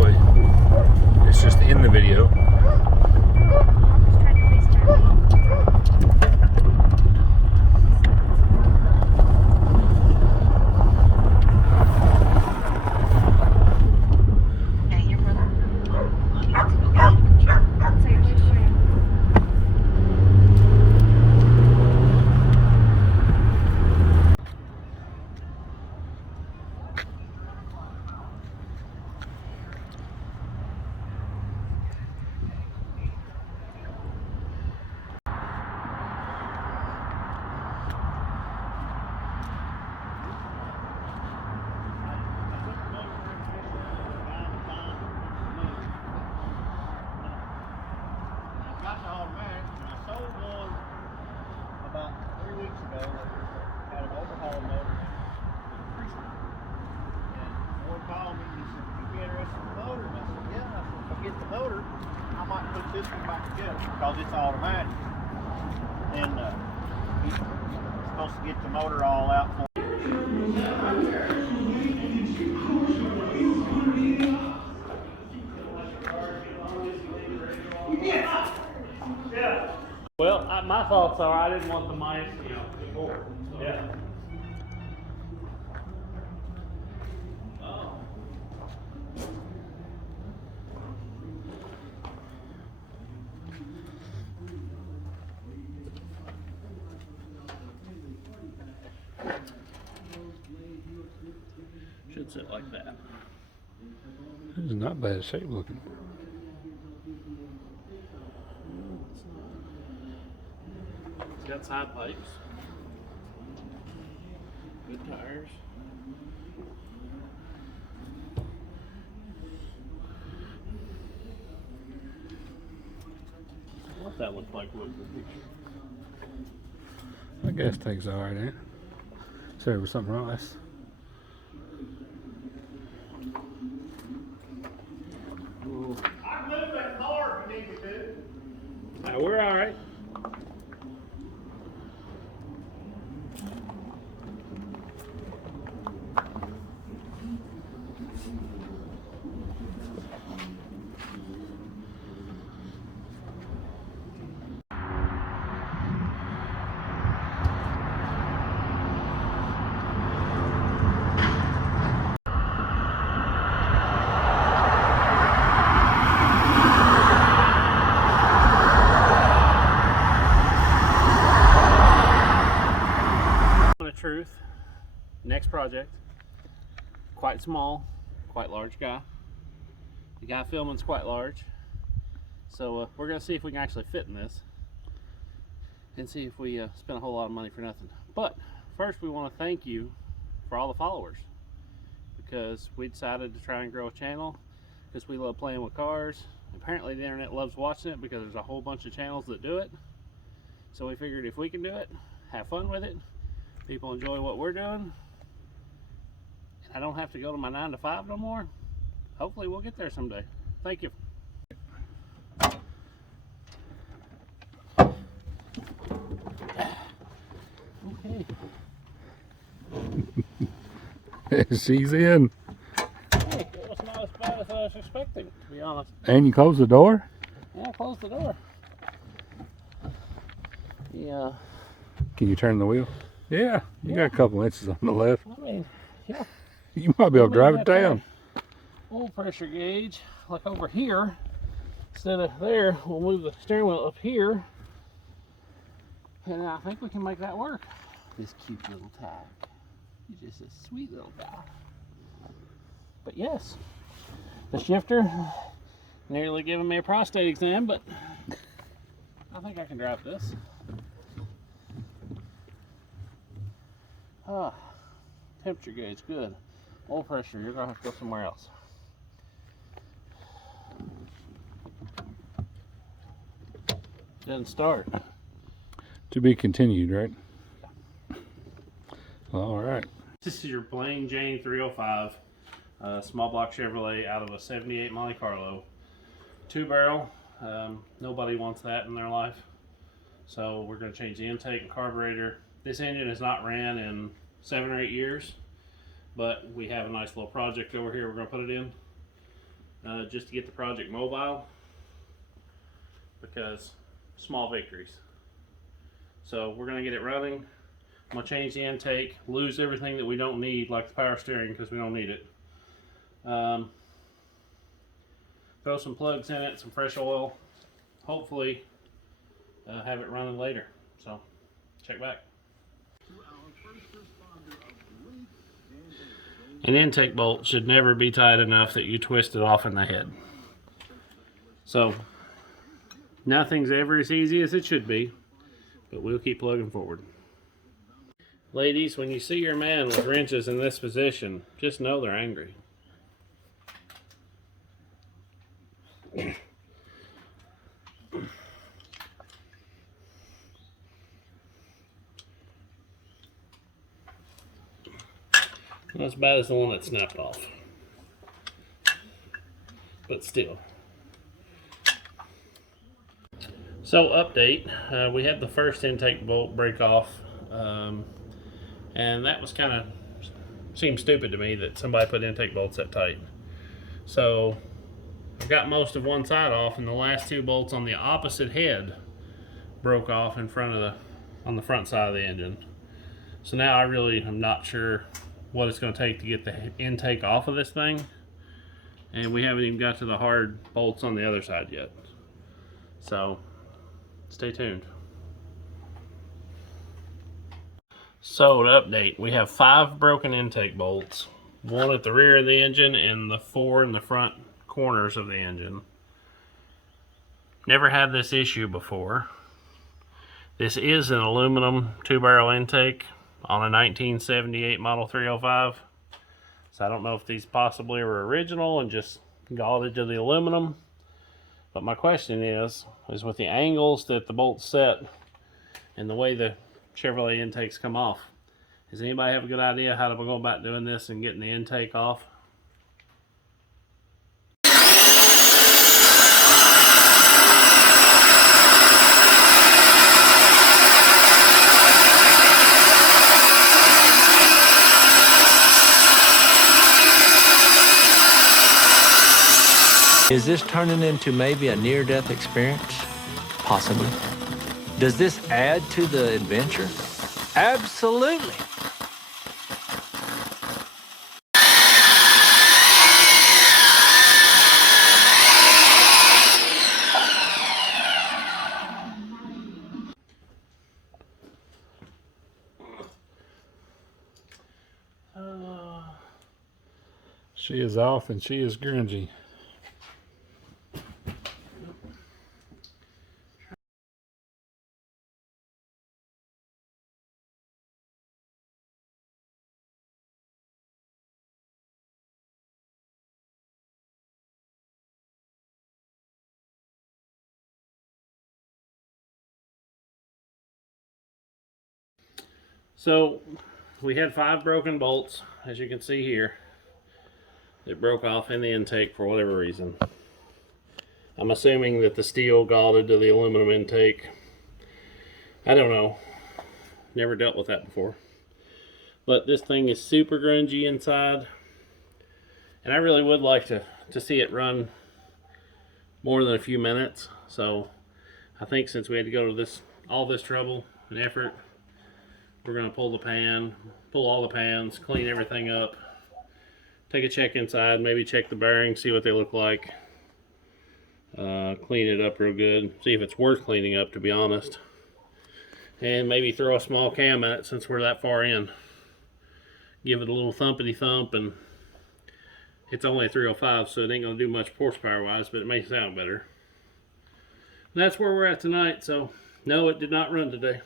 but it's just in the video. This one back together because it's automatic, and he's supposed to get the motor all out for Well, my thoughts are I didn't want the mice, before. So. Yeah. Should sit like that. It's not bad shape looking. It's got side pipes. Good tires. What that looks like was the picture. I guess takes alright, ain't it? Sorry, with something else. I can move that car if you need me to. We're all right. Truth. Next project. Quite small, quite large guy. The guy filming's quite large. So we're gonna see if we can actually fit in this and see if we spend a whole lot of money for nothing. But first we want to thank you for all the followers, because we decided to try and grow a channel because we love playing with cars. Apparently the internet loves watching it because there's a whole bunch of channels that do it. So we figured if we can do it, have fun with it, people enjoy what we're doing, and I don't have to go to my 9 to 5 no more. Hopefully we'll get there someday. Thank you. Okay. She's in. Hey, it was not as bad as I was expecting, to be honest. And you close the door? Yeah, close the door. Yeah. Can you turn the wheel? Yeah, you got a couple inches on the left. I mean, yeah. You might be able to drive it down. Oil pressure gauge, like over here, instead of there, we'll move the steering wheel up here, and I think we can make that work. This cute little tag. He's just a sweet little guy. But yes, the shifter nearly giving me a prostate exam, but I think I can drive this. Temperature gauge, good. Oil pressure, you're gonna have to go somewhere else. Doesn't start. To be continued, right? All right. This is your plain Jane 305 small block Chevrolet out of a 78 Monte Carlo. 2-barrel. Nobody wants that in their life. So we're going to change the intake and carburetor. This engine has not ran in 7 or 8 years, but we have a nice little project over here we're going to put it in. just to get the project mobile, because small victories. So we're gonna get it running. I'm gonna change the intake, lose everything that we don't need, like the power steering, because we don't need it. Throw some plugs in it, some fresh oil. Hopefully have it running later. So check back. An intake bolt should never be tight enough that you twist it off in the head. So nothing's ever as easy as it should be, but we'll keep plugging forward. Ladies, when you see your man with wrenches in this position, just know they're angry. Not as bad as the one that snapped off, but still. So update, we had the first intake bolt break off, and that was kind of, seemed stupid to me that somebody put intake bolts that tight. So I've got most of one side off, and the last two bolts on the opposite head broke off in front of on the front side of the engine. So now I really am not sure what it's going to take to get the intake off of this thing, and we haven't even got to the hard bolts on the other side yet. So stay tuned. So to update, we have 5 broken intake bolts, 1 at the rear of the engine and the 4 in the front corners of the engine. Never had this issue before. This is an aluminum 2-barrel intake on a 1978 Model 305. So I don't know if these possibly were original and just galled to the aluminum. But my question is with the angles that the bolts set and the way the Chevrolet intakes come off, does anybody have a good idea how to go about doing this and getting the intake off? Is this turning into maybe a near-death experience? Possibly. Does this add to the adventure? Absolutely. She is off and she is grungy. So we had 5 broken bolts, as you can see here, that broke off in the intake for whatever reason. I'm assuming that the steel galled to the aluminum intake. I don't know. Never dealt with that before. But this thing is super grungy inside, and I really would like to see it run more than a few minutes. So I think since we had to go to all this trouble and effort, we're going to pull all the pans, clean everything up, take a check inside, maybe check the bearings, see what they look like, clean it up real good, see if it's worth cleaning up, to be honest, and maybe throw a small cam at it since we're that far in. Give it a little thumpity thump, and it's only a 305, so it ain't going to do much horsepower wise, but it may sound better. And that's where we're at tonight. So no, it did not run today.